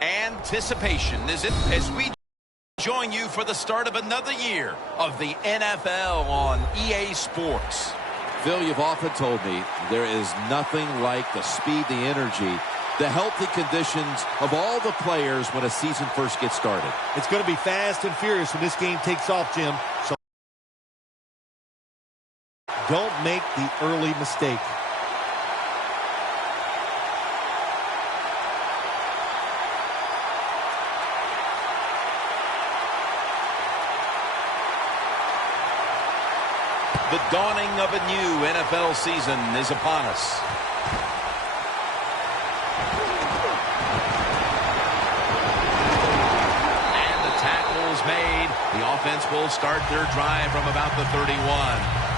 Anticipation is it as we join you for the start of another year of the NFL on EA Sports. Phil, you've often told me there is nothing like the speed, the energy, the healthy conditions of all the players when a season first gets started. It's going to be fast and furious when this game takes off, Jim. So don't make the early mistake. The dawning of a new NFL season is upon us. And the tackle is made. The offense will start their drive from about the 31.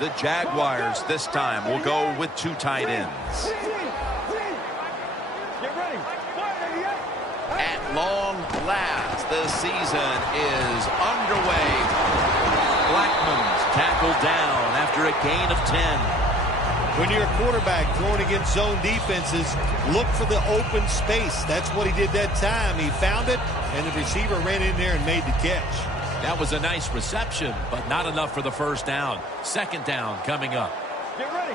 The Jaguars this time will go with two tight ends. At long last, the season is underway. Blackmon's tackled down after a gain of 10. When you're a quarterback throwing against zone defenses, look for the open space. That's what he did that time. He found it, and the receiver ran in there and made the catch. That was a nice reception, but not enough for the first down. Second down coming up. Get ready.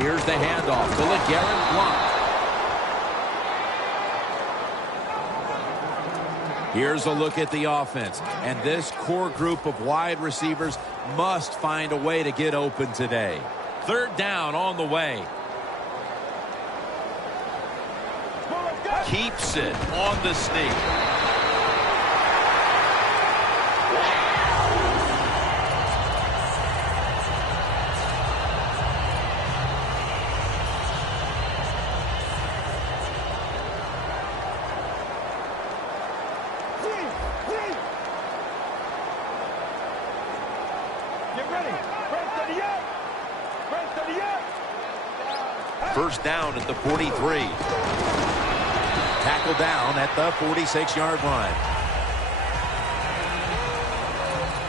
Here's the handoff to LeGarrette Blount. Here's a look at the offense. And this core group of wide receivers must find a way to get open today. Third down on the way. Keeps it on the sneak. First down at the 43. Tackle down at the 46-yard line.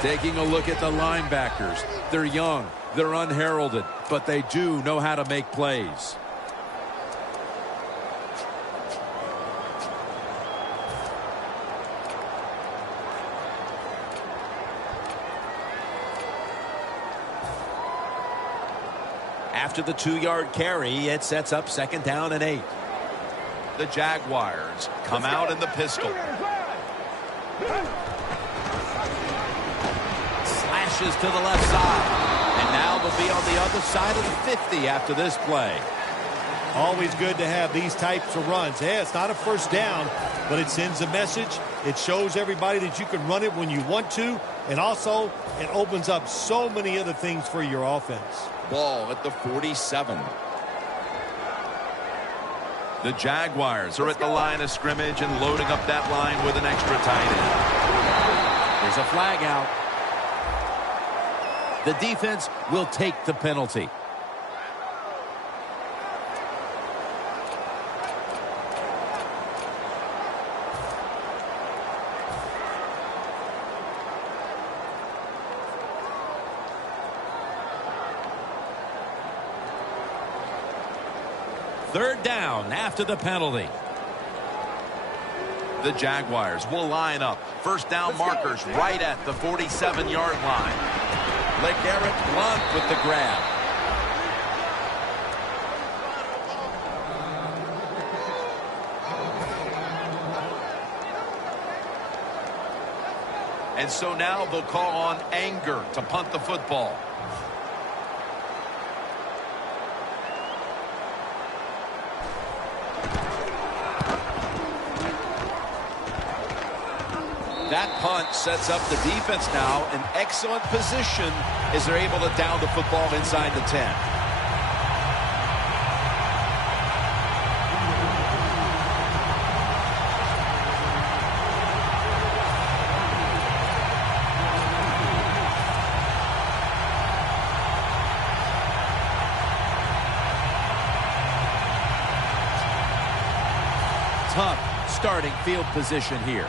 Taking a look at the linebackers. They're young, they're unheralded, but they do know how to make plays. After the 2-yard carry, it sets up 2nd down and 8. The Jaguars come out in the pistol. Slashes to the left side. And now they'll be on the other side of the 50 after this play. Always good to have these types of runs. Yeah, it's not a first down, but it sends a message. It shows everybody that you can run it when you want to. And also, it opens up so many other things for your offense. Ball at the 47. The Jaguars are at the line of scrimmage and loading up that line with an extra tight end. There's a flag out. The defense will take the penalty. Third down after the penalty. The Jaguars will line up. First down markers right at the 47-yard line. LeGarrette Blount with the grab. And so now they'll call on Anger to punt the football. That punt sets up the defense now in excellent position as they're able to down the football inside the 10. Tough starting field position here.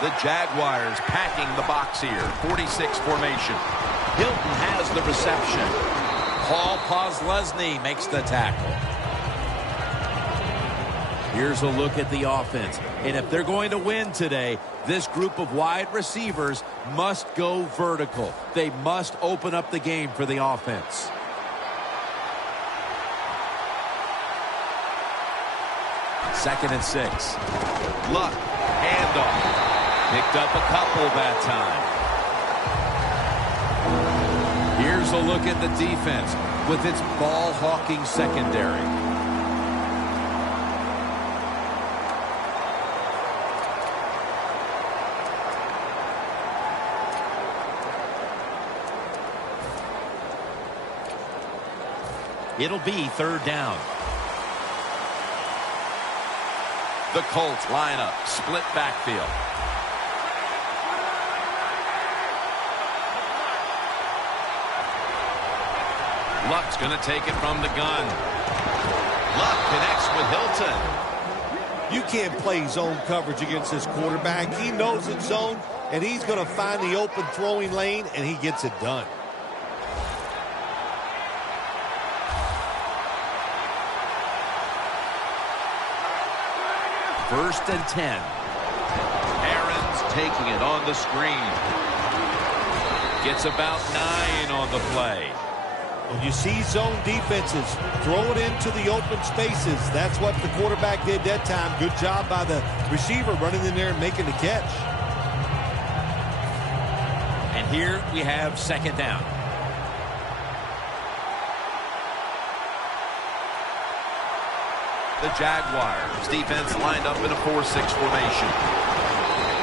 The Jaguars packing the box here. 46 formation. Hilton has the reception. Paul Posluszny makes the tackle. Here's a look at the offense. And if they're going to win today, this group of wide receivers must go vertical. They must open up the game for the offense. Second and 6. Luck. Handoff. Picked up a couple that time. Here's a look at the defense with its ball-hawking secondary. It'll be third down. The Colts line up. Split backfield. Luck's going to take it from the gun. Luck connects with Hilton. You can't play zone coverage against this quarterback. He knows it's zone, and he's going to find the open throwing lane, and he gets it done. First and 10. Aaron's taking it on the screen. Gets about 9 on the play. When you see zone defenses, throw it into the open spaces. That's what the quarterback did that time. Good job by the receiver running in there and making the catch. And here we have second down. The Jaguars defense lined up in a 4-6 formation.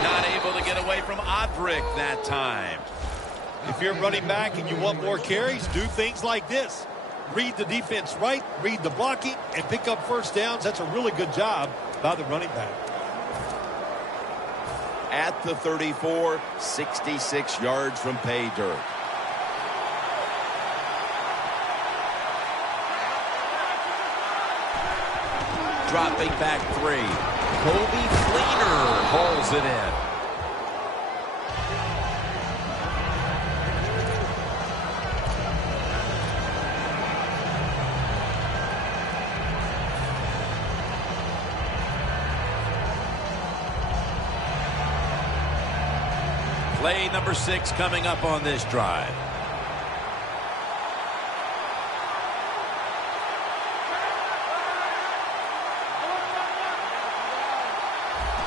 Not able to get away from Odrick that time. If you're running back and you want more carries, do things like this. Read the defense right, read the blocking, and pick up first downs. That's a really good job by the running back. At the 34, 66 yards from pay dirt. Dropping back 3. Kobe Fleener hauls it in. Play number 6 coming up on this drive.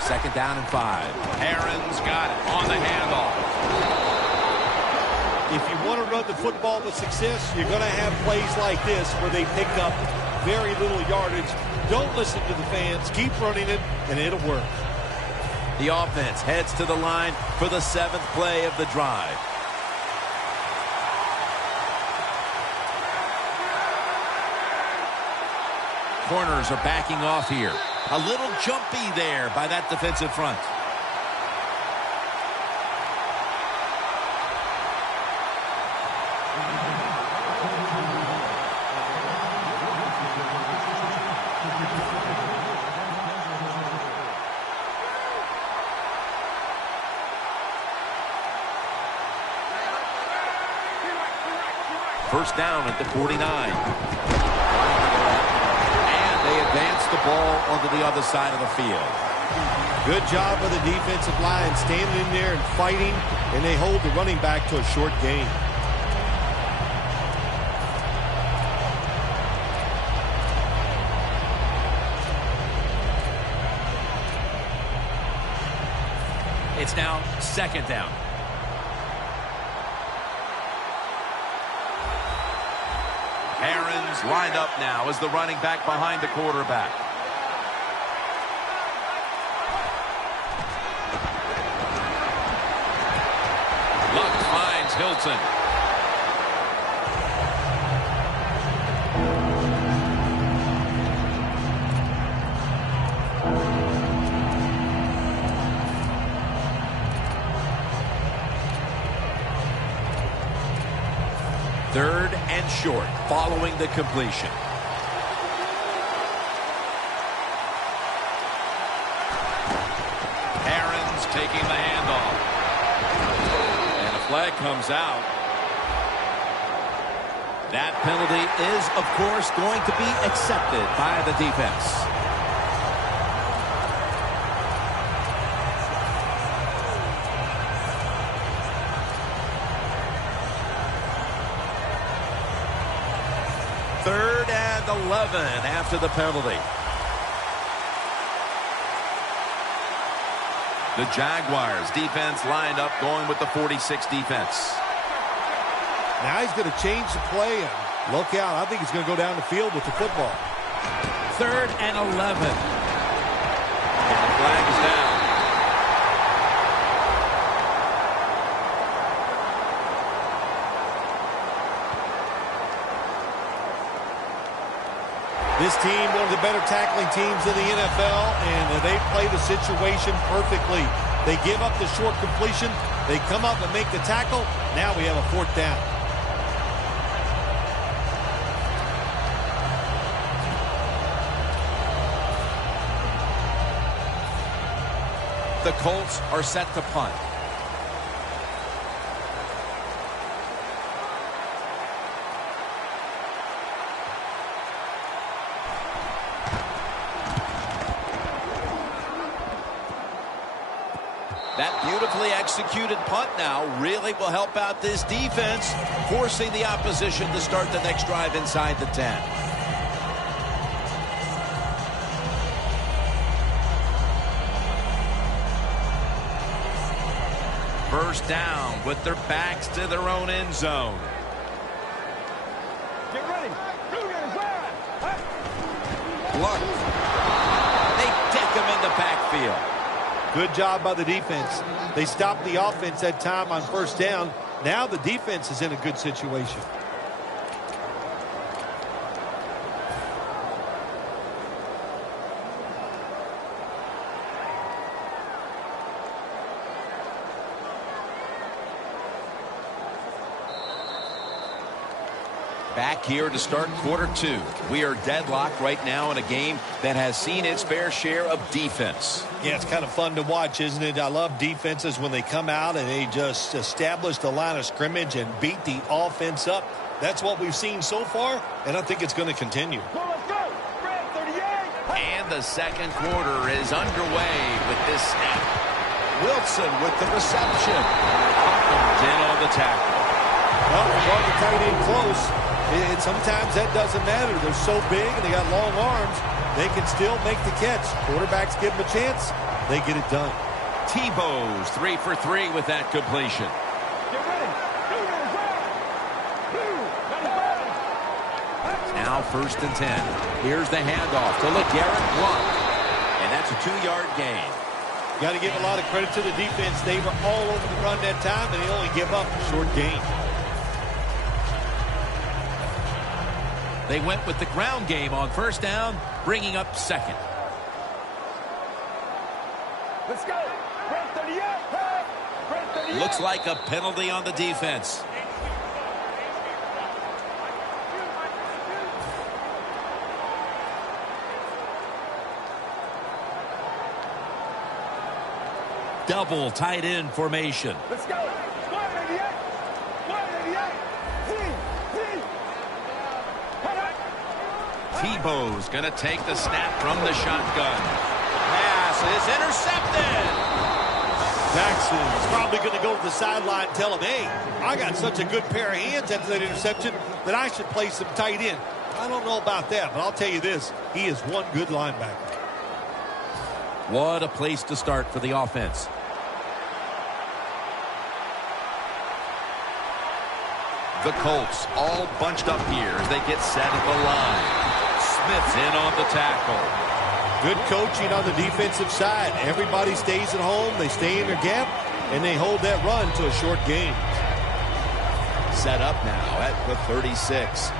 Second down and 5. Aaron's got it on the handoff. If you want to run the football with success, you're going to have plays like this where they pick up very little yardage. Don't listen to the fans. Keep running it, and it'll work. The offense heads to the line for the 7th play of the drive. Corners are backing off here. A little jumpy there by that defensive front. First down at the 49. And they advance the ball onto the other side of the field. Good job of the defensive line standing in there and fighting, and they hold the running back to a short gain. It's now second down. Aaron's lined up now as the running back behind the quarterback. Luck finds Hilton. Third and short following the completion. Aaron's taking the handoff. And a flag comes out. That penalty is, of course, going to be accepted by the defense. Third and 11 after the penalty. The Jaguars defense lined up going with the 46 defense. Now he's going to change the play, and look out. I think he's going to go down the field with the football. Third and 11. And the flag is down. This team, one of the better tackling teams in the NFL, and they play the situation perfectly. They give up the short completion. They come up and make the tackle. Now we have a fourth down. The Colts are set to punt. That beautifully executed punt now really will help out this defense, forcing the opposition to start the next drive inside the 10. First down with their backs to their own end zone. Get ready. Luck. They deck him in the backfield. Good job by the defense. They stopped the offense that time on first down. Now the defense is in a good situation. Back here to start quarter 2. We are deadlocked right now in a game that has seen its fair share of defense. Yeah, it's kind of fun to watch, isn't it? I love defenses when they come out and they just establish the line of scrimmage and beat the offense up. That's what we've seen so far, and I think it's going to continue. Let's go. Red 38. And the second quarter is underway with this snap. Wilson with the reception. Comes in on the tackle. Well, they brought the tight end close. And sometimes that doesn't matter. They're so big and they got long arms, they can still make the catch. Quarterbacks give them a chance, they get it done. Tebow's 3 for 3 with that completion. Now 1st and 10. Here's the handoff to LeGarrette Blount. And that's a 2-yard gain. Got to give a lot of credit to the defense. They were all over the run that time, and they only give up a short gain. They went with the ground game on 1st down, bringing up 2nd. Let's go. Looks like a penalty on the defense. Double tight end formation. Let's go. 188. Tebow's going to take the snap from the shotgun. Pass is intercepted. Jackson's probably going to go to the sideline and tell him, hey, I got such a good pair of hands after that interception that I should play some tight end. I don't know about that, but I'll tell you this, he is one good linebacker. What a place to start for the offense. The Colts all bunched up here as they get set at the line. Smith's in on the tackle. Good coaching on the defensive side. Everybody stays at home. They stay in their gap, and they hold that run to a short gain. Set up now at the 36.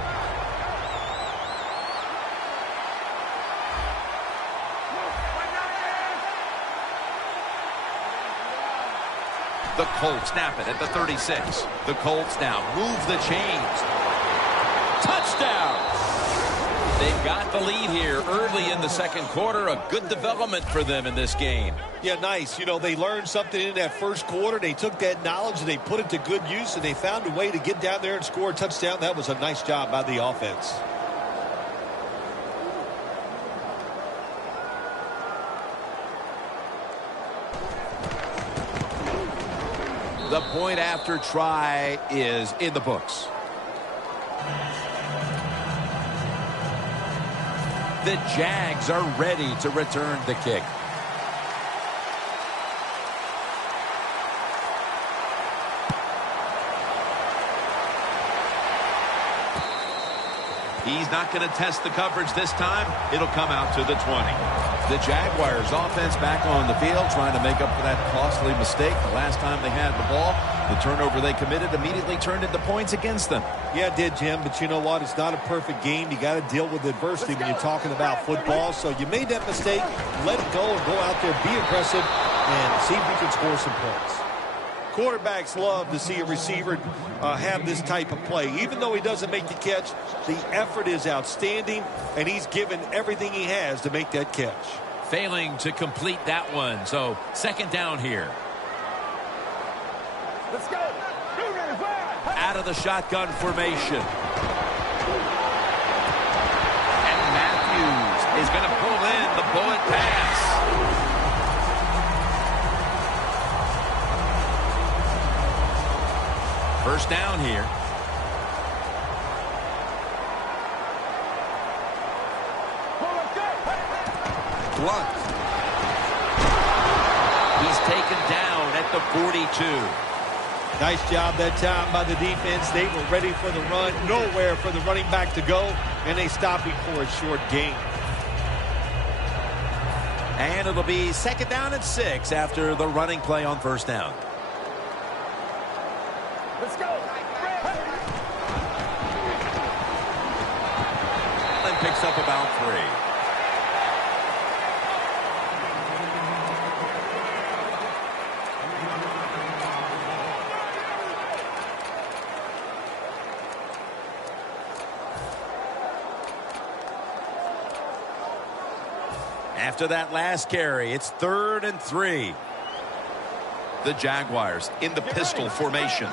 The Colts snap it at the 36. The Colts now move the chains. Touchdown! They've got the lead here early in the 2nd quarter. A good development for them in this game. Yeah, nice. You know, they learned something in that 1st quarter. They took that knowledge and they put it to good use, and they found a way to get down there and score a touchdown. That was a nice job by the offense. The point after try is in the books. The Jags are ready to return the kick. He's not going to test the coverage this time. It'll come out to the 20. The Jaguars offense back on the field trying to make up for that costly mistake. The last time they had the ball, the turnover they committed immediately turned into points against them. Yeah, it did, Jim, but you know what? It's not a perfect game. You got to deal with adversity when you're talking about football. So you made that mistake, let it go, and go out there, be aggressive, and see if you can score some points. Quarterbacks love to see a receiver have this type of play. Even though he doesn't make the catch, the effort is outstanding, and he's given everything he has to make that catch. Failing to complete that one, so 2nd down here. Let's go. Out of the shotgun formation. And Matthews is going to pull in the bullet pass. First down here. Blount. He's taken down at the 42. Nice job that time by the defense. They were ready for the run. Nowhere for the running back to go, and they stopped him for a short gain. And it'll be 2nd down and 6 after the running play on 1st down. Let's go. And picks up about 3. After that last carry, it's 3rd and 3. The Jaguars in the pistol formation.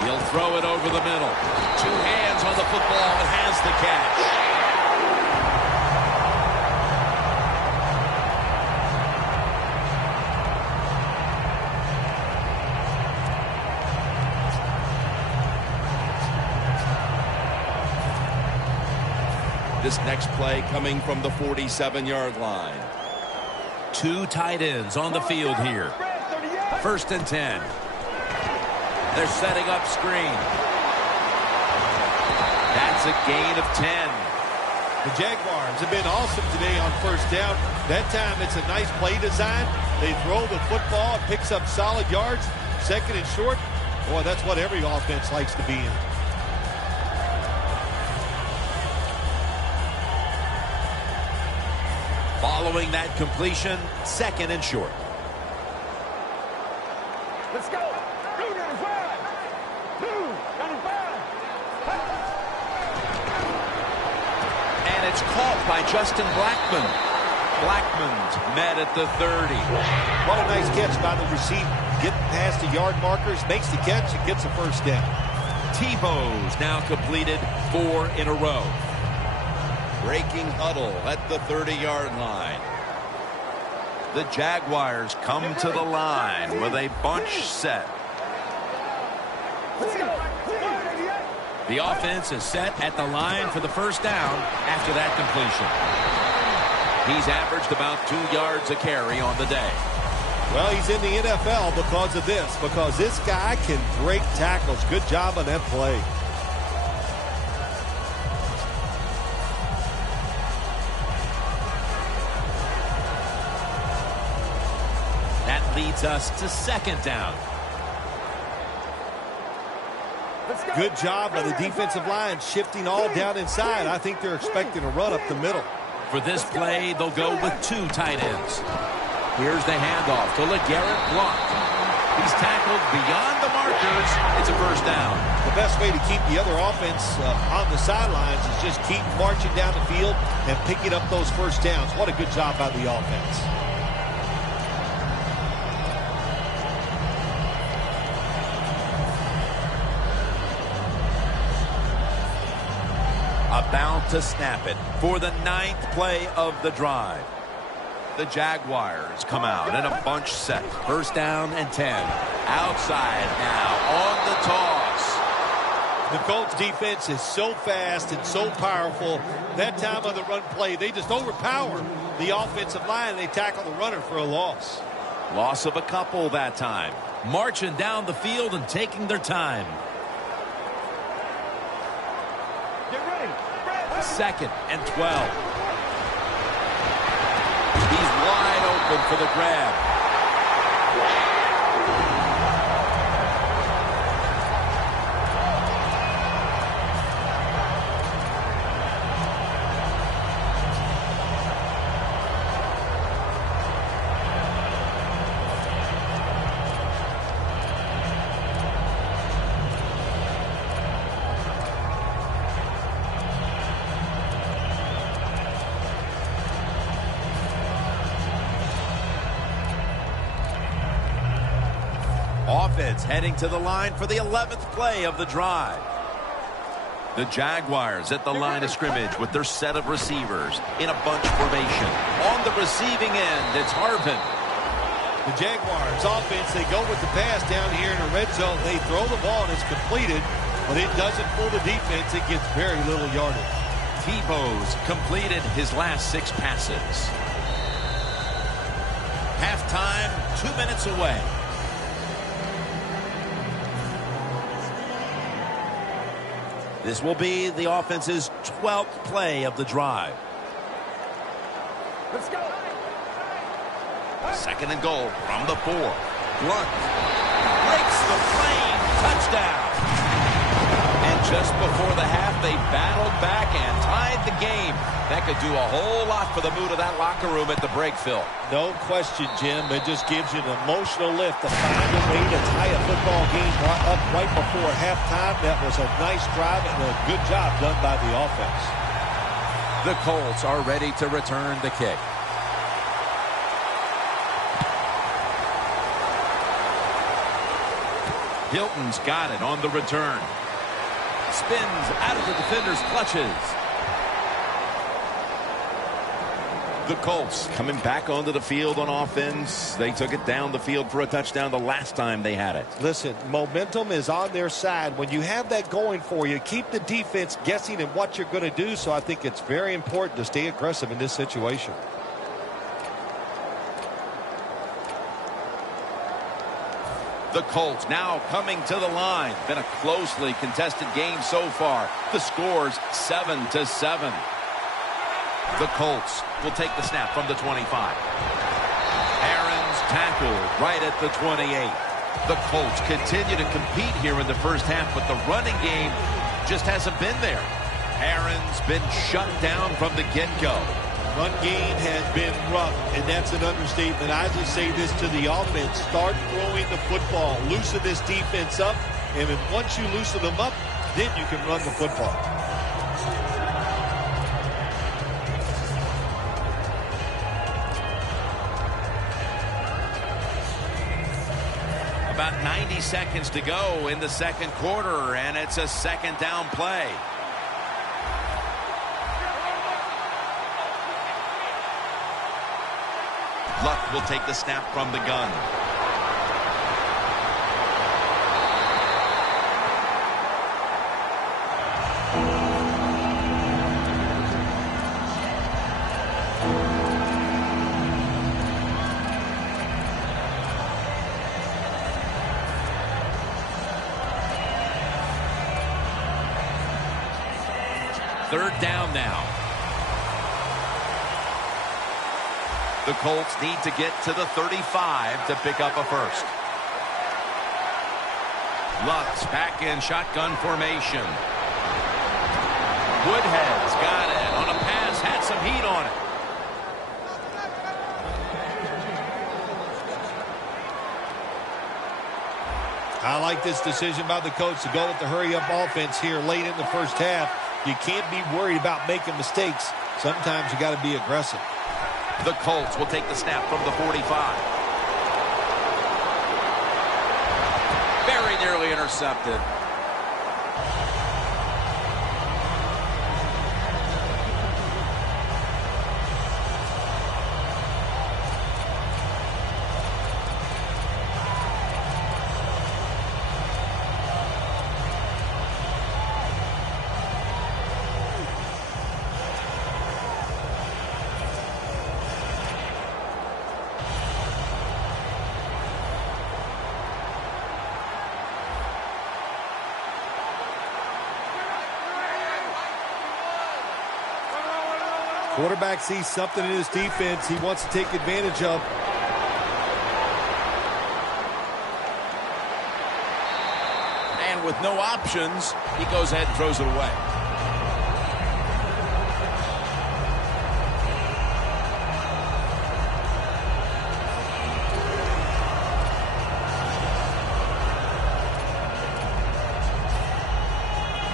He'll throw it over the middle. 2 hands on the football and has the catch. This next play coming from the 47-yard line. Two tight ends on the field here. 1st and 10. They're setting up screen. That's a gain of 10. The Jaguars have been awesome today on 1st down. That time it's a nice play design. They throw the football. It picks up solid yards. 2nd and short. Boy, that's what every offense likes to be in. Following that completion, 2nd and short. Let's go. 295. 295. And it's caught by Justin Blackmon. Blackmon's met at the 30. What a nice catch by the receiver. Getting past the yard markers, makes the catch, and gets a 1st down. Tebow's now completed 4 in a row. Breaking huddle at the 30-yard line. The Jaguars come to the line with a bunch set. Let's go. The offense is set at the line for the 1st down after that completion. He's averaged about 2 yards a carry on the day. Well, he's in the NFL because of this, because this guy can break tackles. Good job on that play. That leads us to 2nd down. Good job by the defensive line shifting all down inside. I think they're expecting a run up the middle. For this play, they'll go with 2 tight ends. Here's the handoff to LeGarrette Blount. He's tackled beyond the markers. It's a 1st down. The best way to keep the other offense on the sidelines is just keep marching down the field and picking up those 1st downs. What a good job by the offense. About to snap it for the 9th play of the drive. The Jaguars come out in a bunch set. 1st down and 10. Outside now on the toss. The Colts defense is so fast and so powerful. That time on the run play, they just overpower the offensive line. They tackle the runner for a loss. Loss of a couple that time. Marching down the field and taking their time. Get ready. 2nd and 12. He's wide open for the grab. Offense heading to the line for the 11th play of the drive. The Jaguars at the line of scrimmage with their set of receivers in a bunch formation. On the receiving end, it's Harvin. The Jaguars offense, they go with the pass down here in the red zone. They throw the ball and it's completed, but it doesn't fool the defense. It gets very little yardage. Tebow's completed his last 6 passes. Halftime, 2 minutes away. This will be the offense's 12th play of the drive. Let's go. 2nd and goal from the 4. Blount breaks the plane. Touchdown. And just before the half, they battled back and tied the game. That could do a whole lot for the mood of that locker room at the break, Phil. No question, Jim. It just gives you an emotional lift to find a way to tie a football game up right before halftime. That was a nice drive and a good job done by the offense. The Colts are ready to return the kick. Hilton's got it on the return. Spins out of the defender's clutches. The Colts coming back onto the field on offense. They took it down the field for a touchdown the last time they had it. Listen, momentum is on their side. When you have that going for you, keep the defense guessing at what you're going to do. So I think it's very important to stay aggressive in this situation. The Colts now coming to the line. Been a closely contested game so far. The score's 7-7. The Colts will take the snap from the 25. Aaron's tackled right at the 28. The Colts continue to compete here in the first half, but the running game just hasn't been there. Aaron's been shut down from the get-go. Run game has been rough, and that's an understatement. I just say this to the offense. Start throwing the football. Loosen this defense up, and then once you loosen them up, then you can run the football. About 90 seconds to go in the second quarter, and it's a second down play. Luck will take the snap from the gun. Third down now. The Colts need to get to the 35 to pick up a first. Luck's back in shotgun formation. Woodhead's got it on a pass, had some heat on it. I like this decision by the coach to go with the hurry-up offense here late in the first half. You can't be worried about making mistakes. Sometimes you got to be aggressive. The Colts will take the snap from the 45. Very nearly intercepted. Quarterback sees something in his defense he wants to take advantage of. And with no options, he goes ahead and throws it away.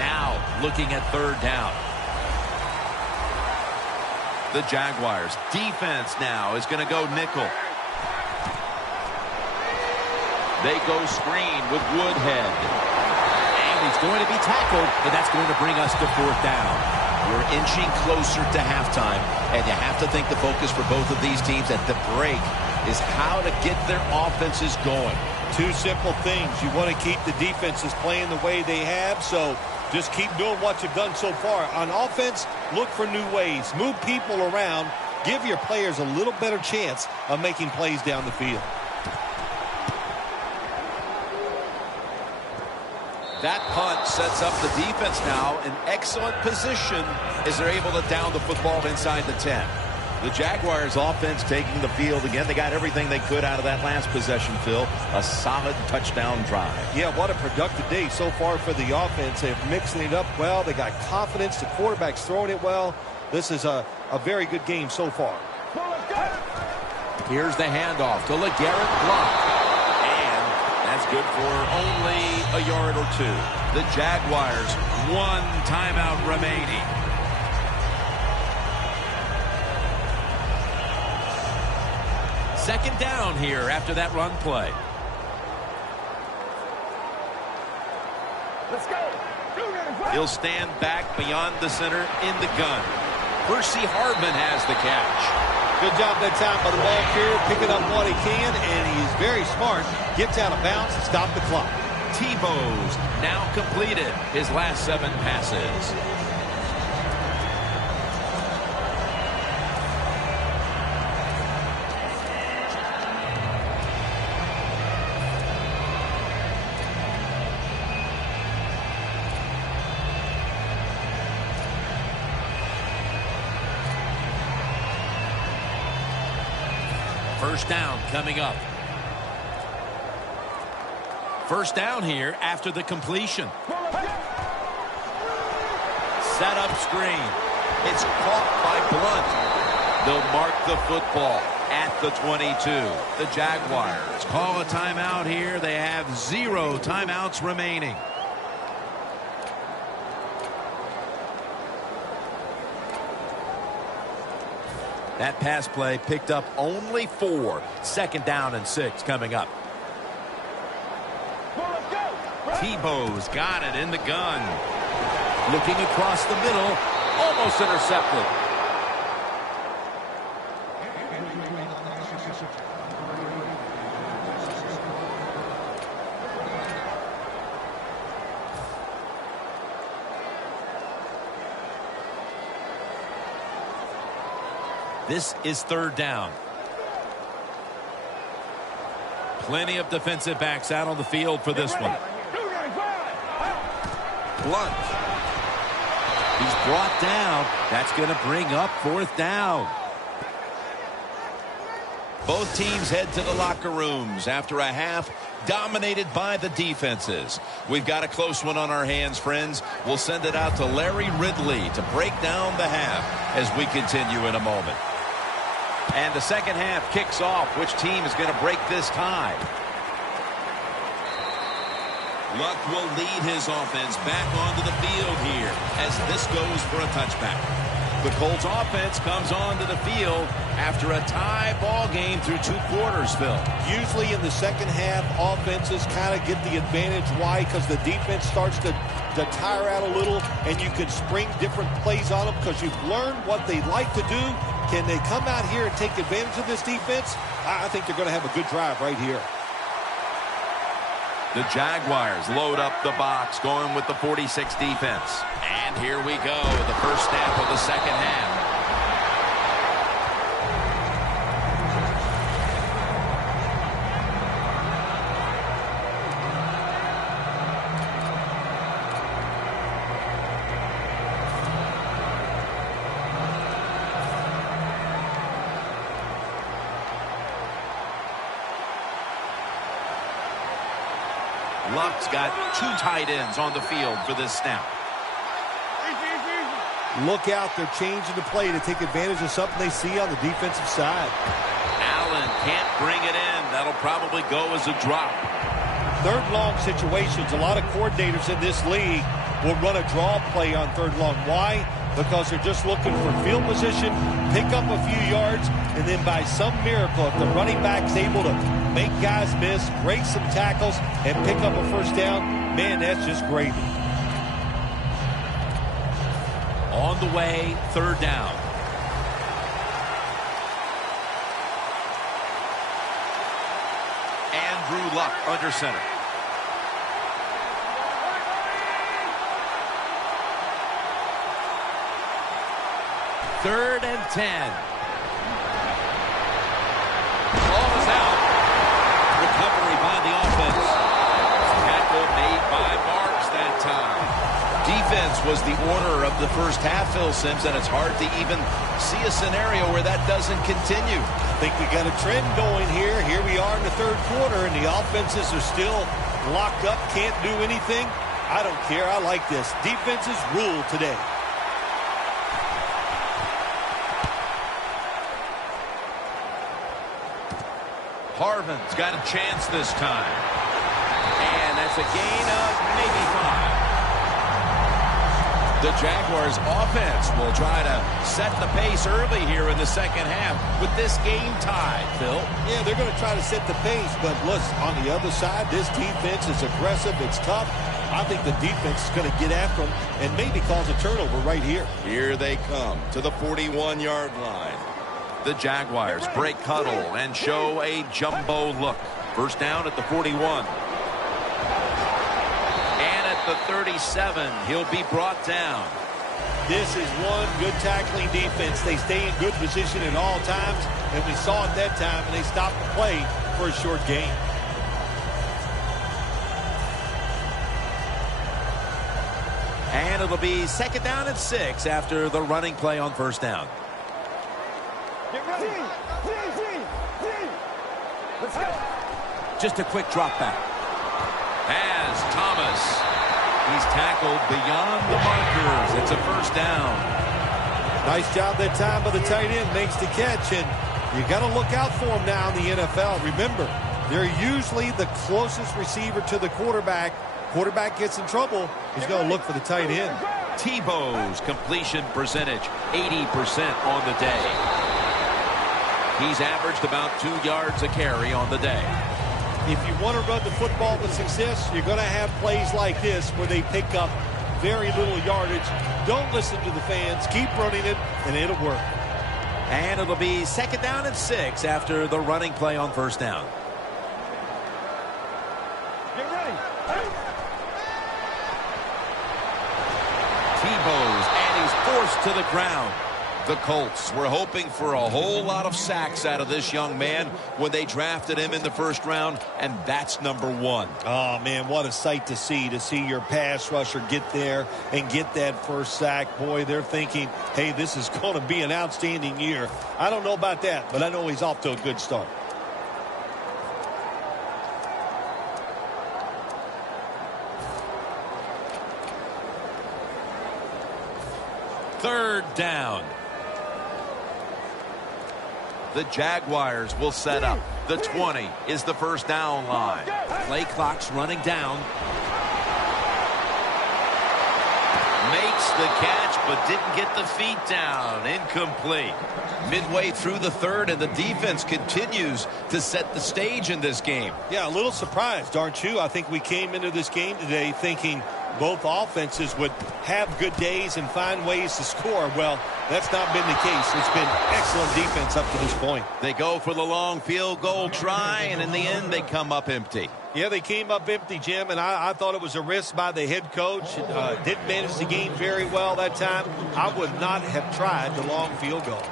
Now looking at third down. The Jaguars defense now is going to go nickel. They go screen with Woodhead. And he's going to be tackled, and that's going to bring us to fourth down. We're inching closer to halftime, and you have to think the focus for both of these teams at the break is how to get their offenses going. Two simple things. You want to keep the defenses playing the way they have, so just keep doing what you've done so far. On offense, look for new ways. Move people around. Give your players a little better chance of making plays down the field. That punt sets up the defense now in excellent position as they're able to down the football inside the 10. The Jaguars offense taking the field again. They got everything they could out of that last possession, Phil. A solid touchdown drive. Yeah, what a productive day so far for the offense. They're mixing it up well. They got confidence. The quarterback's throwing it well. This is a very good game so far. Here's the handoff to LeGarrette Blount. And that's good for only a yard or two. The Jaguars, one timeout remaining. Second down here after that run play. Let's go. He'll stand back beyond the center in the gun. Percy Harvin has the catch. Good job that time by the ball carrier, picking up what he can, and he's very smart. Gets out of bounds and stop the clock. Tebow's now completed his last 7 passes. First down coming up. First down here after the completion. Set up screen. It's caught by Blunt. They'll mark the football at the 22. The Jaguars call a timeout here. They have 0 timeouts remaining. That pass play picked up only 4. Second down and 6 coming up. Tebow's got it in the gun. Looking across the middle. Almost intercepted. This is third down. Plenty of defensive backs out on the field for this one. Blunt. He's brought down. That's going to bring up fourth down. Both teams head to the locker rooms after a half dominated by the defenses. We've got a close one on our hands, friends. We'll send it out to Larry Ridley to break down the half as we continue in a moment. And the second half kicks off. Which team is going to break this tie? Luck will lead his offense back onto the field here as this goes for a touchback. The Colts offense comes onto the field after a tie ball game through 2 quarters, Phil. Usually in the second half, offenses kind of get the advantage. Why? Because the defense starts to tire out a little, and you can spring different plays on them because you've learned what they like to do. Can they come out here and take advantage of this defense? I think they're going to have a good drive right here. The Jaguars load up the box, going with the 46 defense. And here we go, the first snap of the second half. Luck's got 2 tight ends on the field for this snap. Look out, they're changing the play to take advantage of something they see on the defensive side. Allen can't bring it in. That'll probably go as a drop. Third long situations, a lot of coordinators in this league will run a draw play on third long. Why? Because they're just looking for field position, pick up a few yards, and then by some miracle, if the running back's able to make guys miss, break some tackles, and pick up a first down, man, that's just gravy. On the way, third down. Andrew Luck under center. Third and 10. Ball is out. Recovery by the offense. Tackle made by Marks that time. Defense was the order of the first half, Phil Simms, and it's hard to even see a scenario where that doesn't continue. I think we got a trend going here. Here we are in the third quarter, and the offenses are still locked up, can't do anything. I don't care. I like this. Defenses rule today. Harvin's got a chance this time. And that's a gain of maybe 5. The Jaguars offense will try to set the pace early here in the second half with this game tied, Phil. Yeah, they're going to try to set the pace, but look, on the other side, this defense is aggressive, it's tough. I think the defense is going to get after them and maybe cause a turnover right here. Here they come to the 41-yard line. The Jaguars break huddle and show a jumbo look. First down at the 41. And at the 37, he'll be brought down. This is one good tackling defense. They stay in good position at all times, and we saw it that time, and they stopped the play for a short gain. And it'll be second down and 6 after the running play on first down. Get ready. Let's go. Just a quick drop back. As Thomas, he's tackled beyond the markers. It's a first down. Nice job that time by the tight end. Makes the catch, and you got to look out for him now in the NFL. Remember, they're usually the closest receiver to the quarterback. Quarterback gets in trouble, he's going to look for the tight end. Tebow's completion percentage, 80% on the day. He's averaged about 2 yards a carry on the day. If you want to run the football with success, you're going to have plays like this where they pick up very little yardage. Don't listen to the fans. Keep running it, and it'll work. And it'll be second down and 6 after the running play on first down. Get ready. Tebow's, and he's forced to the ground. The Colts were hoping for a whole lot of sacks out of this young man when they drafted him in the first round, and that's number 1. Oh, man, what a sight to see your pass rusher get there and get that first sack. Boy, they're thinking, hey, this is going to be an outstanding year. I don't know about that, but I know he's off to a good start. Third down. The Jaguars will set up. The 20 is the first down line. Play clock's running down. Makes the catch, but didn't get the feet down. Incomplete. Midway through the third, and the defense continues to set the stage in this game. Yeah, a little surprised, aren't you? I think we came into this game today thinking both offenses would have good days and find ways to score. Well, that's not been the case. It's been excellent defense up to this point. They go for the long field goal try, and in the end, they come up empty. Yeah, they came up empty, Jim, and I thought it was a risk by the head coach. Didn't manage the game very well that time. I would not have tried the long field goal.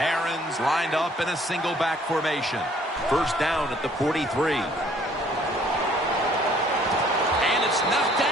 Aaron's lined up in a single back formation. First down at the 43. And it's knocked down.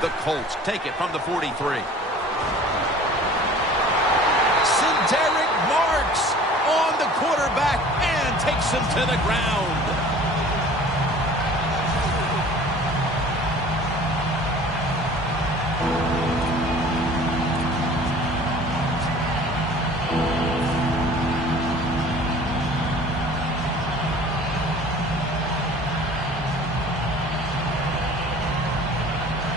The Colts take it from the 43. Cedric Marks on the quarterback and takes him to the ground.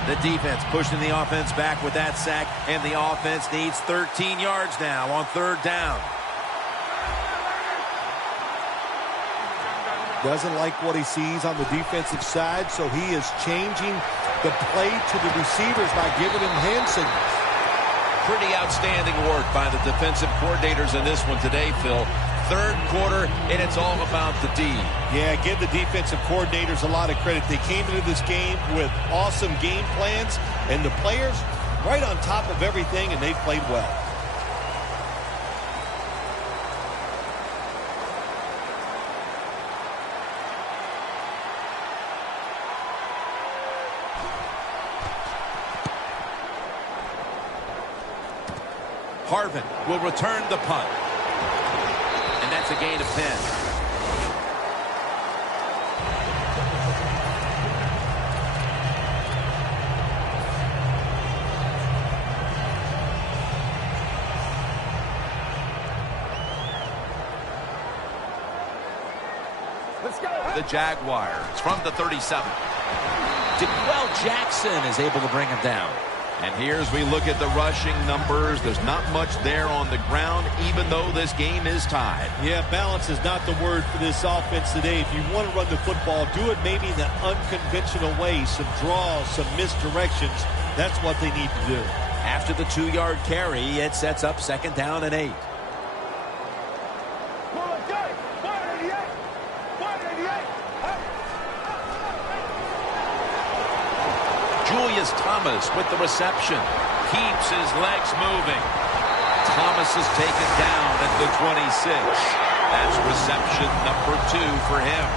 The defense pushing the offense back with that sack, and the offense needs 13 yards now on third down. Doesn't like what he sees on the defensive side, so he is changing the play to the receivers by giving him hand signals. Pretty outstanding work by the defensive coordinators in this one today, Phil. Third quarter, and it's all about the D. Yeah, give the defensive coordinators a lot of credit. They came into this game with awesome game plans, and the players right on top of everything, and they've played well. Harvin will return the punt. And that's a gain of 10. Let's go. The Jaguars from the 37. DeQuell Jackson is able to bring him down. And here's we look at the rushing numbers. There's not much there on the ground, even though this game is tied. Yeah, balance is not the word for this offense today. If you want to run the football, do it maybe in an unconventional way. Some draws, some misdirections. That's what they need to do. After the 2-yard carry, it sets up 2nd down and 8. Julius Thomas with the reception. Keeps his legs moving. Thomas is taken down at the 26. That's reception number 2 for him.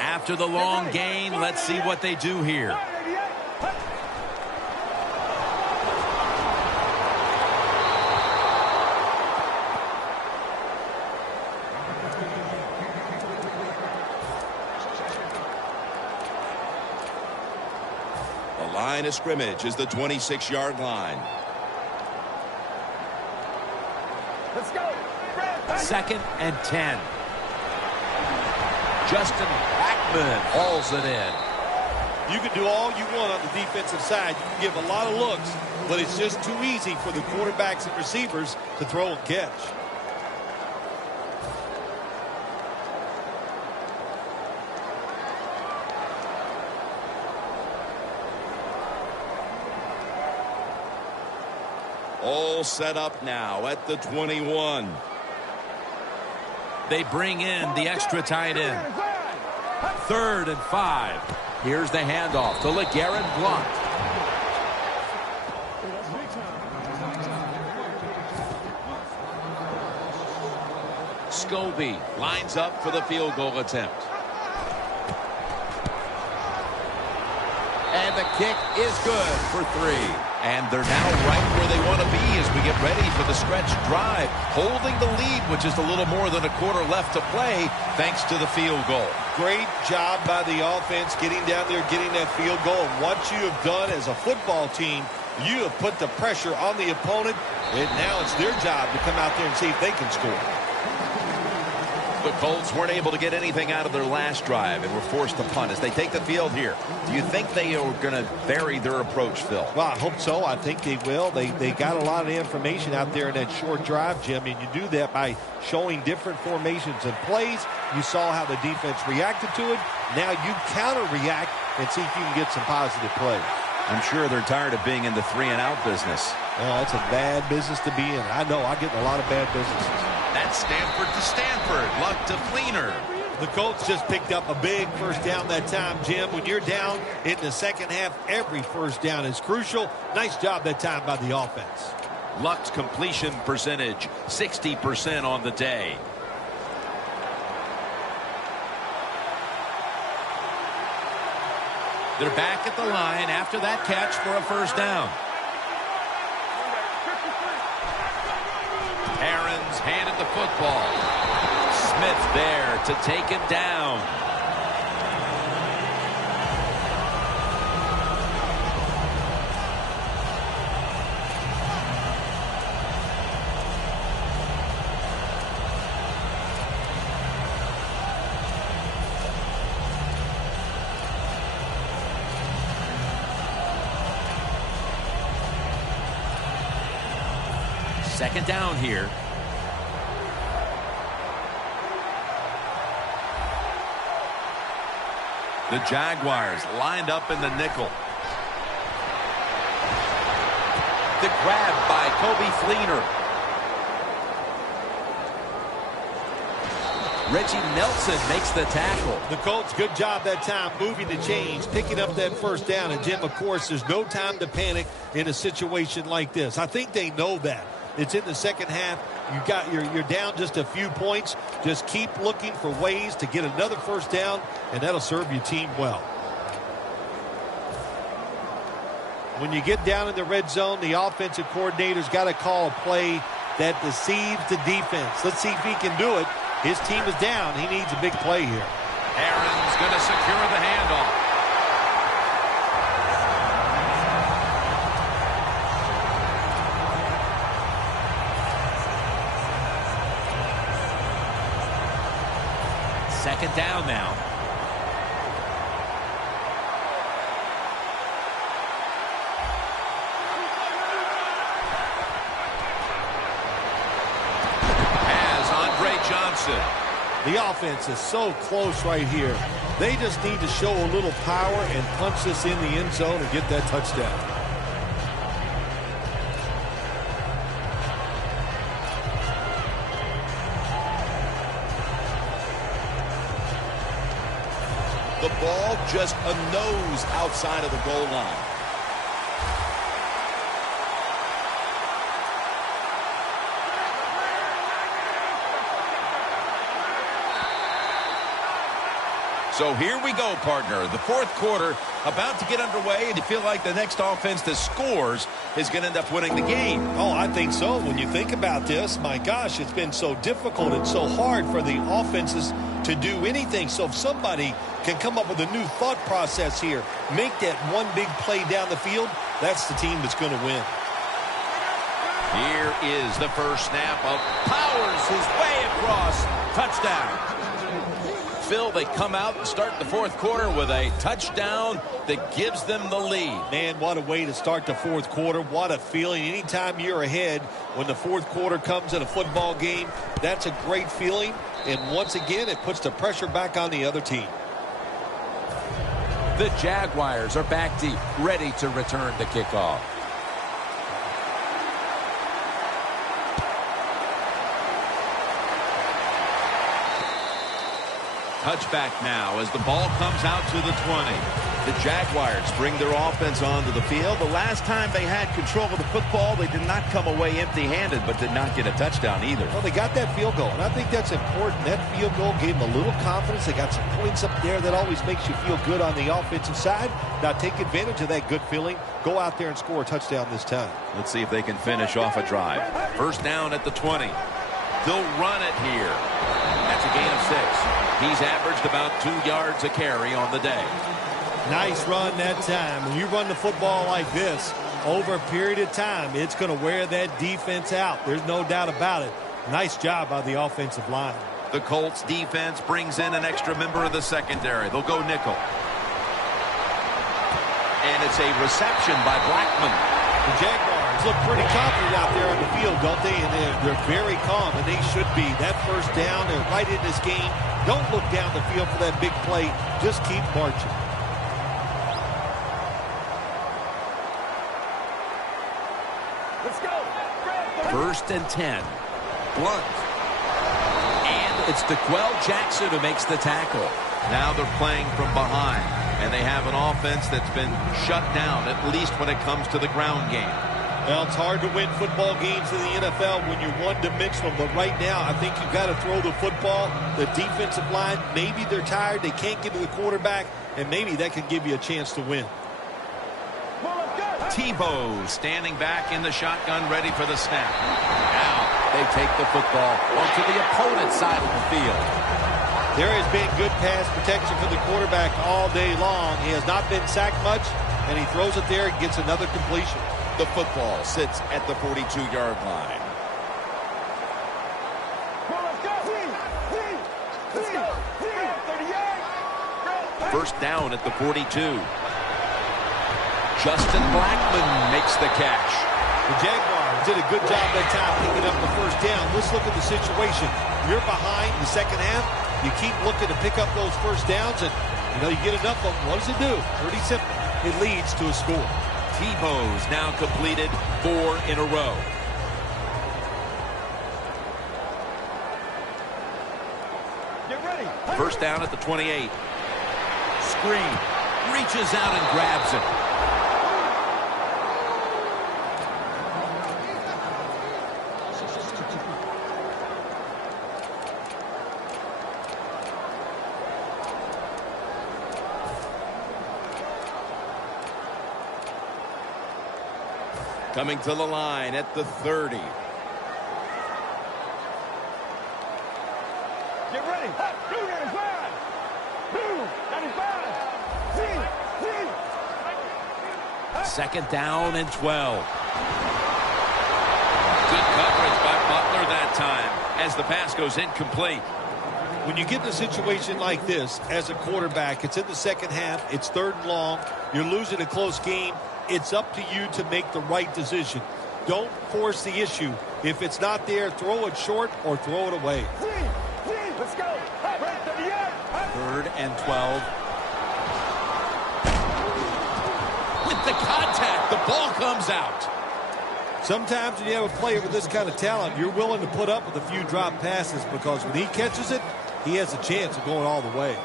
After the long gain, let's see what they do here. The line of scrimmage is the 26-yard line. Let's go. 2nd and 10. Justin Blackmon hauls it in. You can do all you want on the defensive side. You can give a lot of looks, but it's just too easy for the quarterbacks and receivers to throw and catch. All set up now at the 21. They bring in the extra tight end. 3rd and 5. Here's the handoff to LeGarrette Blount. Scobie lines up for the field goal attempt. And the kick is good for 3. And they're now right where they want to be as we get ready for the stretch drive. Holding the lead with just a little more than a quarter left to play thanks to the field goal. Great job by the offense getting down there, getting that field goal. And what you have done as a football team, you have put the pressure on the opponent, and now it's their job to come out there and see if they can score. The Colts weren't able to get anything out of their last drive and were forced to punt as they take the field here. Do you think they are going to vary their approach, Phil? Well, I hope so. I think they will. They got a lot of information out there in that short drive, Jim, and you do that by showing different formations and plays. You saw how the defense reacted to it. Now you counter-react and see if you can get some positive plays. I'm sure they're tired of being in the 3-and-out business. Oh, it's a bad business to be in. I know. I get in a lot of bad businesses. That's Stanford to Stanford. Luck to Fleener. The Colts just picked up a big first down that time, Jim. When you're down in the second half, every first down is crucial. Nice job that time by the offense. Luck's completion percentage, 60% on the day. They're back at the line after that catch for a first down. Aaron's handed the football. Smith there to take him down. Second down here. The Jaguars lined up in the nickel. The grab by Coby Fleener. Reggie Nelson makes the tackle. The Colts, good job that time moving the chains, picking up that first down. And, Jim, of course, there's no time to panic in a situation like this. I think they know that. It's in the second half. You're down just a few points. Just keep looking for ways to get another first down, and that'll serve your team well. When you get down in the red zone, the offensive coordinator's got to call a play that deceives the defense. Let's see if he can do it. His team is down. He needs a big play here. Aaron's going to secure the handoff. Second down now. Has Andre Johnson. The offense is so close right here. They just need to show a little power and punch this in the end zone and get that touchdown. The ball just a nose outside of the goal line. So here we go, partner. The fourth quarter about to get underway, and you feel like the next offense that scores is going to end up winning the game. Oh, I think so. When you think about this, my gosh, it's been so difficult and so hard for the offenses to do anything. So if somebody can come up with a new thought process here, make that one big play down the field, that's the team that's going to win. Here is the first snap of powers his way across. Touchdown. Phil, they come out and start the fourth quarter with a touchdown that gives them the lead. Man, what a way to start the fourth quarter. What a feeling. Anytime you're ahead when the fourth quarter comes in a football game, that's a great feeling. And once again, it puts the pressure back on the other team. The Jaguars are back deep, ready to return the kickoff. Touchback now as the ball comes out to the 20. The Jaguars bring their offense onto the field. The last time they had control of the football, they did not come away empty-handed, but did not get a touchdown either. Well, they got that field goal, and I think that's important. That field goal gave them a little confidence. They got some points up there that always makes you feel good on the offensive side. Now take advantage of that good feeling. Go out there and score a touchdown this time. Let's see if they can finish off a drive. First down at the 20. They'll run it here. That's a gain of 6. He's averaged about 2 yards a carry on the day. Nice run that time. When you run the football like this, over a period of time, it's going to wear that defense out. There's no doubt about it. Nice job by the offensive line. The Colts defense brings in an extra member of the secondary. They'll go nickel. And it's a reception by Blackman. The Jaguars look pretty confident out there on the field, don't they? And they're very calm, and they should be. That first down, they're right in this game. Don't look down the field for that big play. Just keep marching. Let's go. First and 10. Blunt. And it's DeQuell Jackson who makes the tackle. Now they're playing from behind. And they have an offense that's been shut down, at least when it comes to the ground game. Well, it's hard to win football games in the NFL when you're one-dimensional. But right now, I think you've got to throw the football. The defensive line, maybe they're tired. They can't get to the quarterback. And maybe that can give you a chance to win. Tebow standing back in the shotgun, ready for the snap. Now they take the football onto the opponent's side of the field. There has been good pass protection for the quarterback all day long. He has not been sacked much, and he throws it there and gets another completion. The football sits at the 42-yard line. First down at the 42. Justin Blackman makes the catch. The Jaguars did a good job that time picking up the first down. Let's look at the situation. You're behind in the second half. You keep looking to pick up those first downs, and you get enough of them. What does it do? Pretty simple. It leads to a score. Tebow's now completed 4 in a row. First down at the 28. Screen. Reaches out and grabs it. Coming to the line at the 30. Get ready. 295. 295. Second down and 12. Good coverage by Butler that time as the pass goes incomplete. When you get in a situation like this as a quarterback, it's in the second half, it's 3rd and long, you're losing a close game, it's up to you to make the right decision. Don't force the issue. If it's not there, throw it short or throw it away. Let's go. 3rd and 12. With the contact, the ball comes out. Sometimes when you have a player with this kind of talent, you're willing to put up with a few drop passes because when he catches it, he has a chance of going all the way.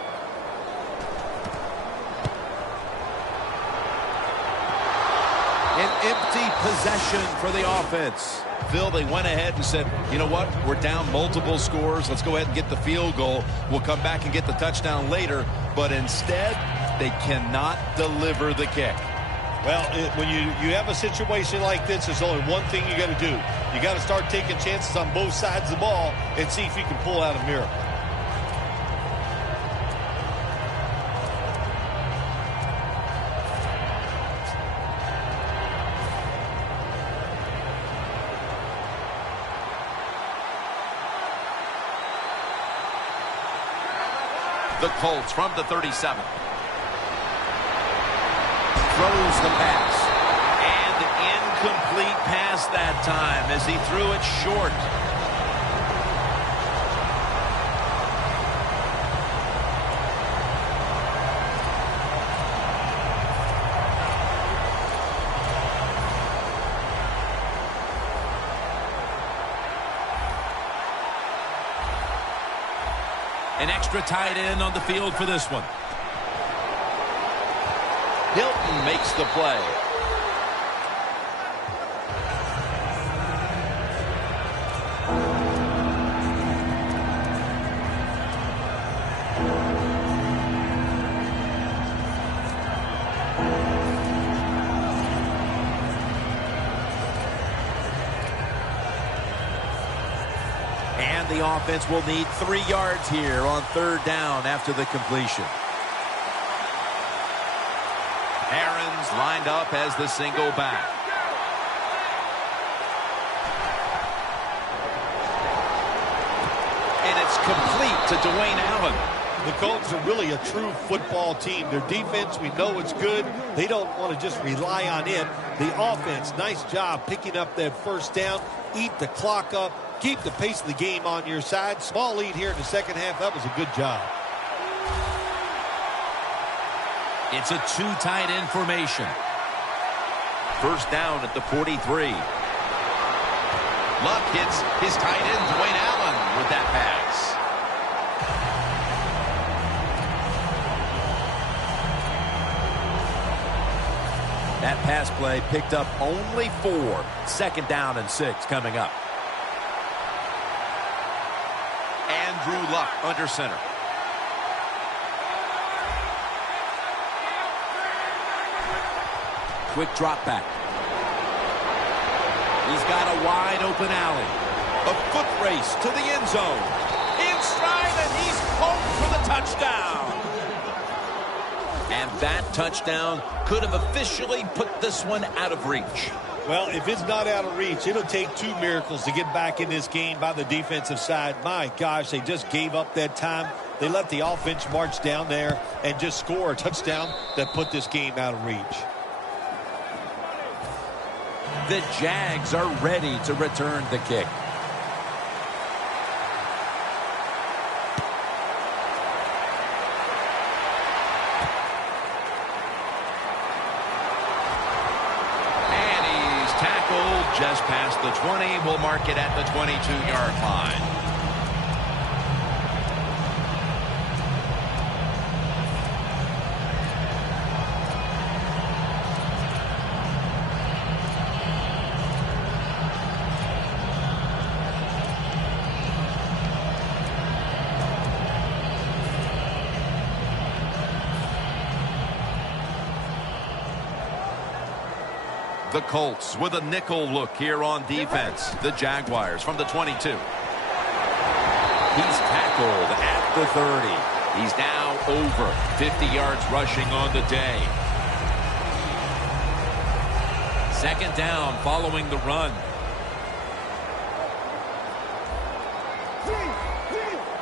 An empty possession for the offense. Phil, they went ahead and said, you know what, we're down multiple scores. Let's go ahead and get the field goal. We'll come back and get the touchdown later. But instead, they cannot deliver the kick. Well, when you have a situation like this, there's only one thing you got to do. You got to start taking chances on both sides of the ball and see if you can pull out a miracle. The Colts from the 37. Throws the pass. And incomplete pass that time as he threw it short. An extra tight end on the field for this one. Hilton makes the play. And the offense will need 3 yards here on 3rd down after the completion. Aaron's lined up as the single back. And it's complete to Dwayne Allen. The Colts are really a true football team. Their defense, we know it's good. They don't want to just rely on it. The offense, nice job picking up that first down. Eat the clock up. Keep the pace of the game on your side. Small lead here in the second half. That was a good job. It's a 2 tight end formation. First down at the 43. Luck hits his tight end, Dwayne Allen, with that pass. That pass play picked up only 4. Second down and 6 coming up. Andrew Luck under center. Quick drop back. He's got a wide open alley. A foot race to the end zone. In stride, and he's home for the touchdown. And that touchdown could have officially put this one out of reach. Well, if it's not out of reach, it'll take 2 miracles to get back in this game by the defensive side. My gosh, they just gave up that time. They let the offense march down there and just score a touchdown that put this game out of reach. The Jags are ready to return the kick. And he's tackled just past the 20. We'll mark it at the 22-yard line. The Colts with a nickel look here on defense. The Jaguars from the 22. He's tackled at the 30. He's now over 50 yards rushing on the day. Second down following the run.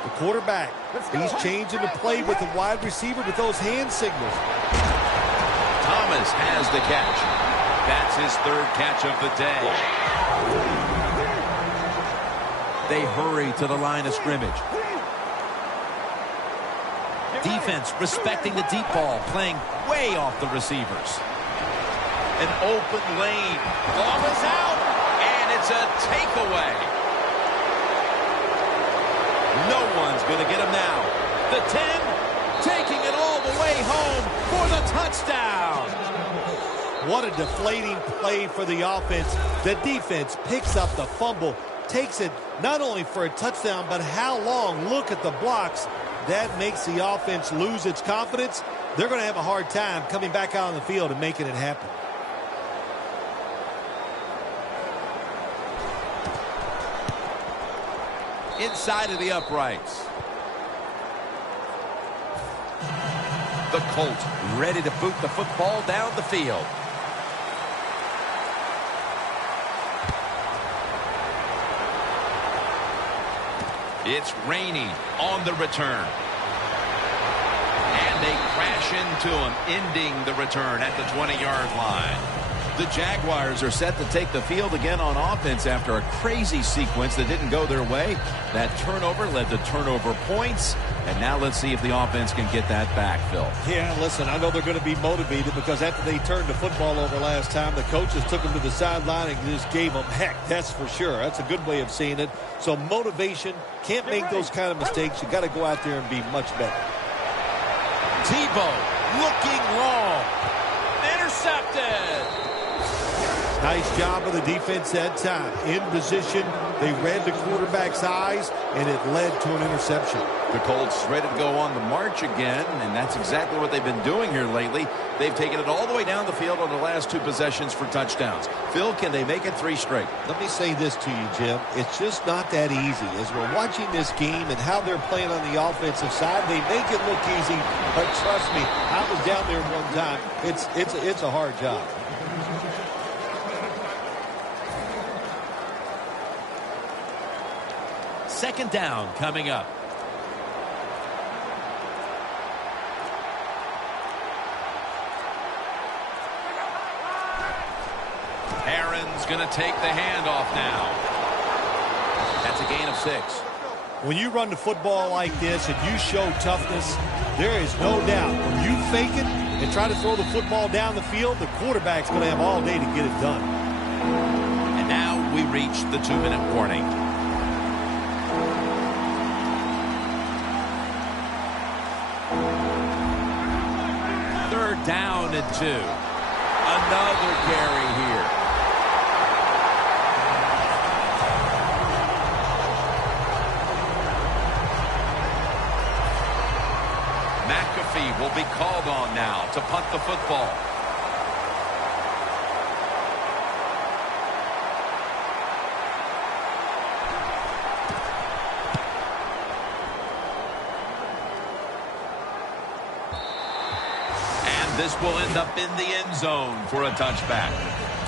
The quarterback, he's changing the play with the wide receiver with those hand signals. Thomas has the catch. That's his third catch of the day. They hurry to the line of scrimmage. Defense respecting the deep ball, playing way off the receivers. An open lane. Ball is out, and it's a takeaway. No one's going to get him now. The 10, taking it all the way home for the touchdown. What a deflating play for the offense. The defense picks up the fumble, takes it not only for a touchdown, but how long? Look at the blocks. That makes the offense lose its confidence. They're going to have a hard time coming back out on the field and making it happen. Inside of the uprights. The Colts ready to boot the football down the field. It's raining on the return. And they crash into him, ending the return at the 20-yard line. The Jaguars are set to take the field again on offense after a crazy sequence that didn't go their way. That turnover led to turnover points. And now let's see if the offense can get that back, Phil. Yeah, listen, I know they're going to be motivated because after they turned the football over last time, the coaches took them to the sideline and just gave them heck. That's for sure. That's a good way of seeing it. So motivation, can't make those kind of mistakes. You got to go out there and be much better. Tebow looking long. Intercepted. Nice job of the defense that time. In position, they read the quarterback's eyes, and it led to an interception. The Colts ready to go on the march again, and that's exactly what they've been doing here lately. They've taken it all the way down the field on the last two possessions for touchdowns. Phil, can they make it 3 straight? Let me say this to you, Jim. It's just not that easy. As we're watching this game and how they're playing on the offensive side, they make it look easy, but trust me, I was down there one time. It's a hard job. Second down coming up. Aaron's going to take the handoff now. That's a gain of 6. When you run the football like this and you show toughness, there is no doubt when you fake it and try to throw the football down the field, the quarterback's going to have all day to get it done. And now we reach the 2-minute warning. Third down and 2. Another carry here. McAfee will be called on now to punt the football. This will end up in the end zone for a touchback.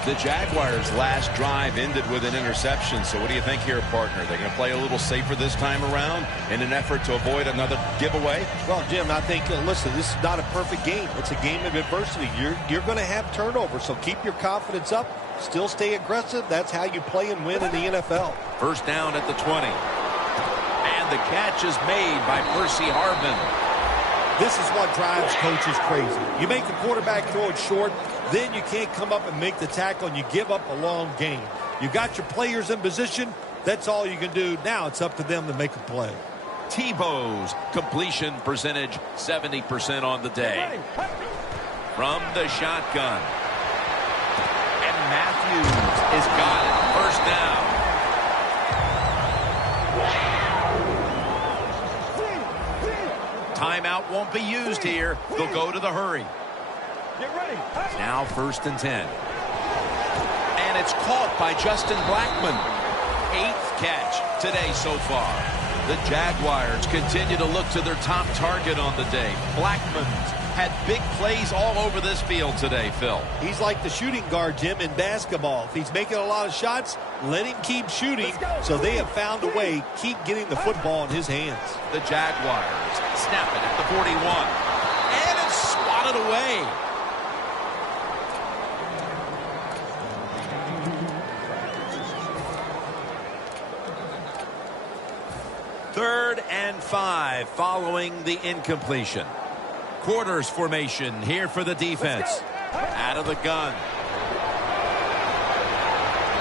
The Jaguars' last drive ended with an interception. So what do you think here, partner? They're going to play a little safer this time around in an effort to avoid another giveaway? Well, Jim, I think, listen, this is not a perfect game. It's a game of adversity. You're going to have turnover, so keep your confidence up. Still stay aggressive. That's how you play and win in the NFL. First down at the 20. And the catch is made by Percy Harvin. This is what drives coaches crazy. You make the quarterback throw it short, then you can't come up and make the tackle, and you give up a long gain. You got your players in position. That's all you can do. Now it's up to them to make a play. Tebow's completion percentage 70% on the day. From the shotgun. And Matthews has got it. First down. Timeout won't be used here. They'll go to the hurry. Get ready. Now 1st and 10. And it's caught by Justin Blackmon. 8th catch today so far. The Jaguars continue to look to their top target on the day. Blackmon had big plays all over this field today, Phil. He's like the shooting guard, Jim, in basketball. If he's making a lot of shots, let him keep shooting. So they have found a way, keep getting the football in his hands. The Jaguars snap it at the 41. And it's swatted away. Third and 5 following the incompletion. Quarters formation here for the defense. Out of the gun.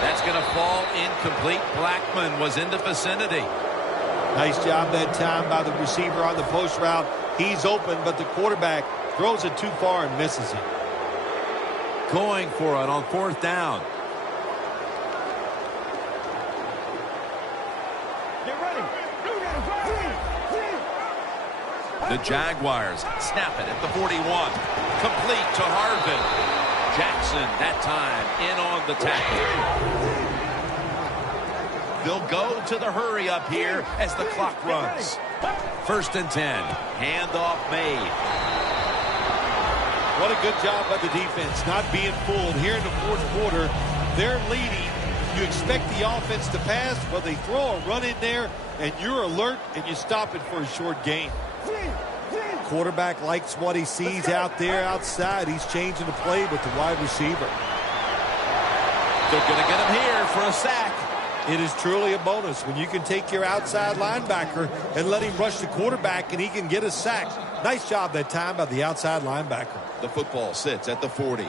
That's going to fall incomplete. Blackmon was in the vicinity. Nice job that time by the receiver on the post route. He's open, but the quarterback throws it too far and misses it. Going for it on 4th down. Get ready. The Jaguars snap it at the 41. Complete to Harvin. Jackson, that time, in on the tackle. They'll go to the hurry up here as the clock runs. 1st and 10. Handoff made. What a good job by the defense, not being fooled. Here in the 4th quarter, they're leading. You expect the offense to pass, but they throw a run in there, and you're alert, and you stop it for a short gain. Quarterback likes what he sees out there outside. He's changing the play with the wide receiver. They're going to get him here for a sack. It is truly a bonus when you can take your outside linebacker and let him rush the quarterback and he can get a sack. Nice job that time by the outside linebacker. The football sits at the 40.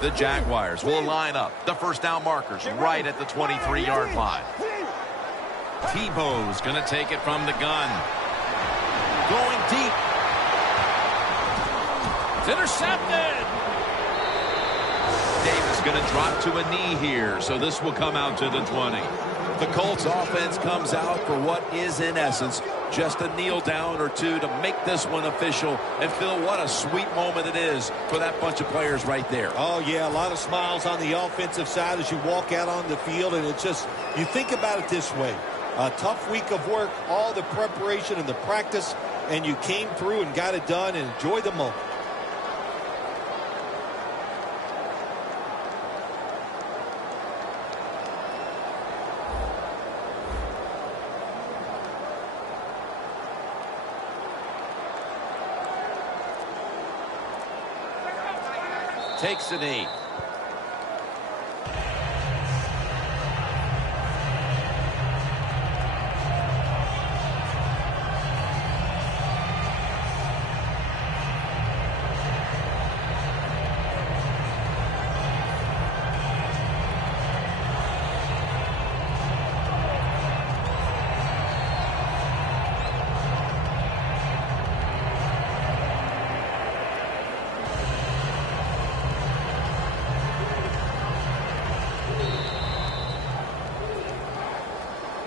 The Jaguars will line up the 1st down markers right at the 23-yard line. Tebow's going to take it from the gun. Going deep. It's intercepted. Davis going to drop to a knee here, so this will come out to the 20. The Colts offense comes out for what is, in essence, just a kneel down or two to make this one official. And Phil, what a sweet moment it is for that bunch of players right there. Oh, yeah, a lot of smiles on the offensive side as you walk out on the field. And it's just, you think about it this way. A tough week of work, all the preparation and the practice, and you came through and got it done and enjoy the moment. Takes a knee.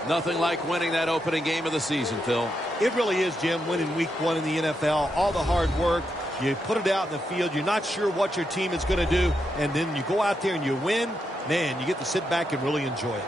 Nothing like winning that opening game of the season, Phil. It really is, Jim, winning week 1 in the NFL. All the hard work, you put it out in the field, you're not sure what your team is going to do, and then you go out there and you win. Man, you get to sit back and really enjoy it.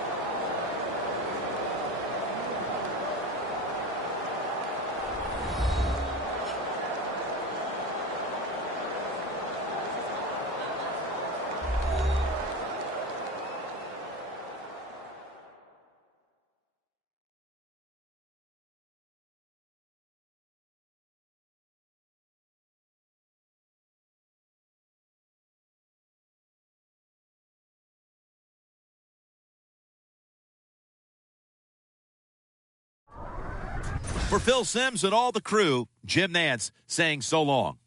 For Phil Simms and all the crew, Jim Nantz saying so long.